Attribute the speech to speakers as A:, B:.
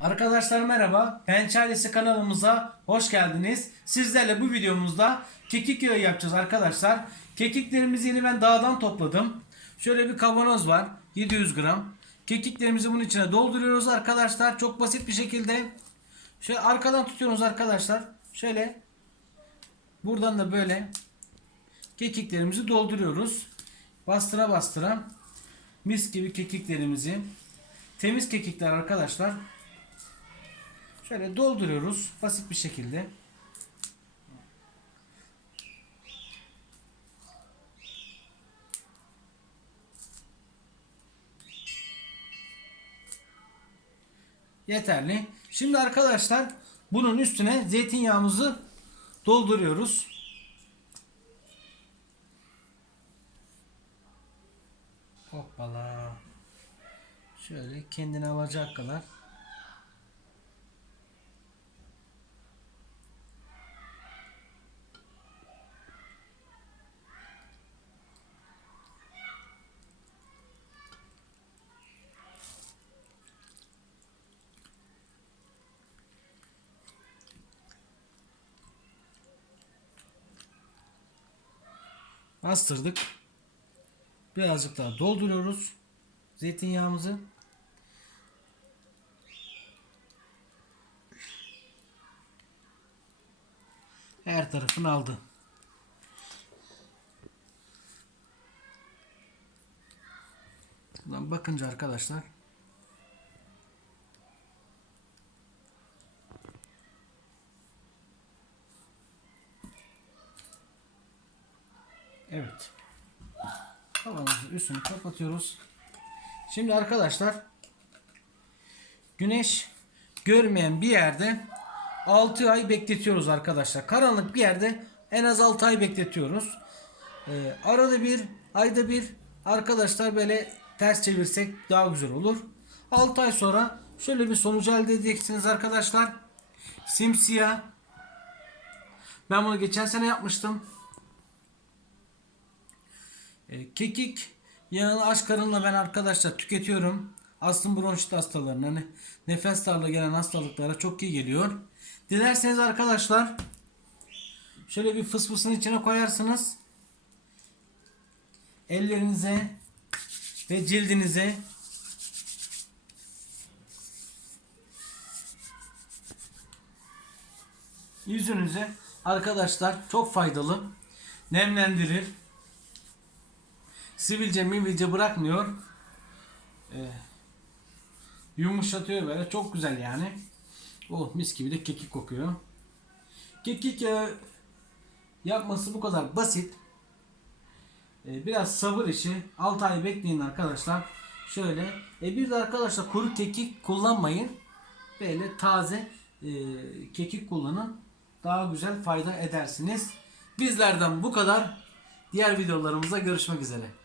A: Arkadaşlar merhaba. Pençe Ailesi kanalımıza hoş geldiniz. Sizlerle bu videomuzda kekik yağı yapacağız arkadaşlar. Kekiklerimizi yeni ben dağdan topladım. Şöyle bir kavanoz var. 700 gram. Kekiklerimizi bunun içine dolduruyoruz arkadaşlar. Çok basit bir şekilde. Şöyle arkadan tutuyoruz arkadaşlar. Şöyle. Buradan da böyle kekiklerimizi dolduruyoruz. Bastıra bastıra. Mis gibi kekiklerimizi. Temiz kekikler arkadaşlar. Şöyle dolduruyoruz basit bir şekilde. Yeterli. Şimdi arkadaşlar bunun üstüne zeytinyağımızı dolduruyoruz. Hoppala. Şöyle kendine alacak kadar. Bastırdık. Birazcık daha dolduruyoruz zeytinyağımızı. Her tarafını aldı. Buradan bakınca arkadaşlar Evet. Tavanımızın üstünü kapatıyoruz. Şimdi arkadaşlar güneş görmeyen bir yerde 6 ay bekletiyoruz arkadaşlar. Karanlık bir yerde en az 6 ay bekletiyoruz. Ee, arada bir ayda bir arkadaşlar böyle ters çevirsek daha güzel olur. 6 ay sonra şöyle bir sonuç elde edeceksiniz arkadaşlar. Simsiyah. Ben bunu geçen sene yapmıştım. E, kekik yağını aç karınla ben arkadaşlar tüketiyorum. Astım bronşit hastalarına, nefes darlığı gelen hastalıklara çok iyi geliyor. Dilerseniz arkadaşlar şöyle bir fısfısın içine koyarsınız. Ellerinize ve cildinize yüzünüze arkadaşlar çok faydalı. Nemlendirir sivilce mivilce bırakmıyor. Ee, yumuşatıyor böyle. Çok güzel yani. Oh mis gibi de kekik kokuyor. Kekik yağı yapması bu kadar basit. Ee, biraz sabır işi. 6 ay bekleyin arkadaşlar. Şöyle. E bir de arkadaşlar kuru kekik kullanmayın. Böyle taze e, kekik kullanın. Daha güzel fayda edersiniz. Bizlerden bu kadar. Diğer videolarımızda görüşmek üzere.